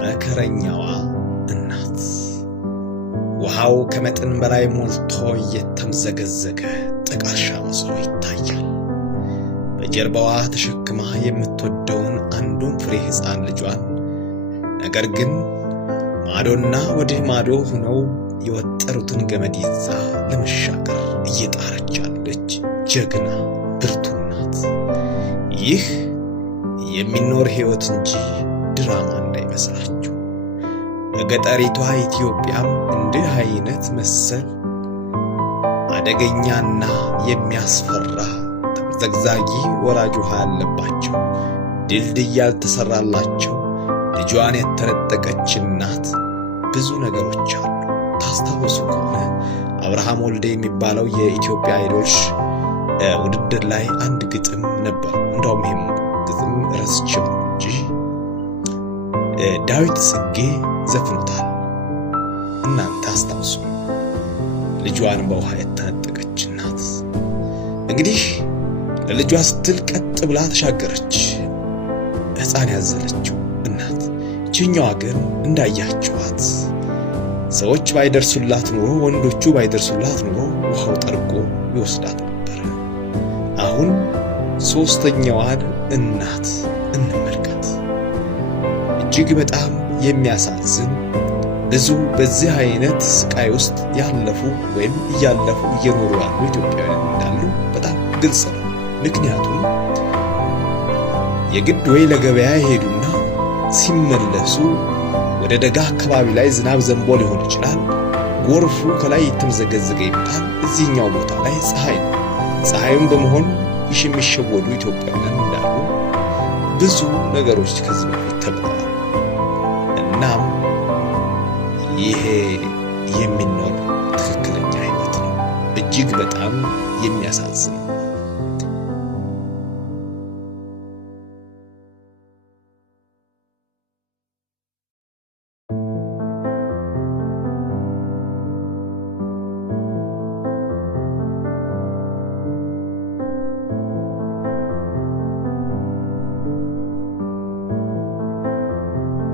መከረኛዋ እናት። ውሃው ከመጠን በላይ ሞልቶ እየተምዘገዘገ ጥቀርሻ መስሎ ይታያል። በጀርባዋ ተሸክማ የምትወደውን አንዱን ፍሬ ሕፃን ልጇን፣ ነገር ግን ማዶና ወዲህ ማዶ ሆነው የወጠሩትን ገመድ ይዛ ለመሻገር እየጣረች ያለች ጀግና ብርቱ ናት። ይህ የሚኖር ሕይወት እንጂ ድራማ እንዳይመስላችሁ። በገጠሪቷ ኢትዮጵያም እንዲህ አይነት መሰል አደገኛና የሚያስፈራ ተምዘግዛጊ ወራጅ ውሃ ያለባቸው ድልድይ ያልተሰራላቸው ልጇን የተነጠቀች እናት ብዙ ነገሮች አሉ። ታስታውሱ ከሆነ አብርሃም ወልዴ የሚባለው የኢትዮጵያ አይዶልስ ውድድር ላይ አንድ ግጥም ነበር። እንደውም ይሄም ግጥም ረስቼው እንጂ ዳዊት ጽጌ ዘፍኖታል። እናንተ አስታውሱ። ልጇን በውሃ የተነጠቀች እናት እንግዲህ ለልጇ ስትል ቀጥ ብላ ተሻገረች። ሕፃን ያዘለችው እናት። ይህችኛዋ ግን እንዳያችኋት ሰዎች ባይደርሱላት ኑሮ፣ ወንዶቹ ባይደርሱላት ኑሮ ውሃው ጠርጎ ይወስዳት ነበር። አሁን ሶስተኛዋን እናት እንመልከት። እጅግ በጣም የሚያሳዝን ብዙ በዚህ አይነት ስቃይ ውስጥ ያለፉ ወይም እያለፉ እየኖሩ ያሉ ኢትዮጵያውያን እንዳሉ በጣም ግልጽ ነው። ምክንያቱም የግድ ወይ ለገበያ ይሄዱና ሲመለሱ ወደ ደጋ አካባቢ ላይ ዝናብ ዘንቦ ሊሆን ይችላል። ጎርፉ ከላይ የተምዘገዘገ ይመጣል። እዚህኛው ቦታ ላይ ፀሐይ ነው። ፀሐዩን በመሆን የሚሸወዱ ኢትዮጵያውያን እንዳሉ ብዙ ነገሮች ከዚህ በፊት ተብለዋል። እናም ይሄ የሚኖር ትክክለኛ ሕይወት ነው። እጅግ በጣም የሚያሳዝን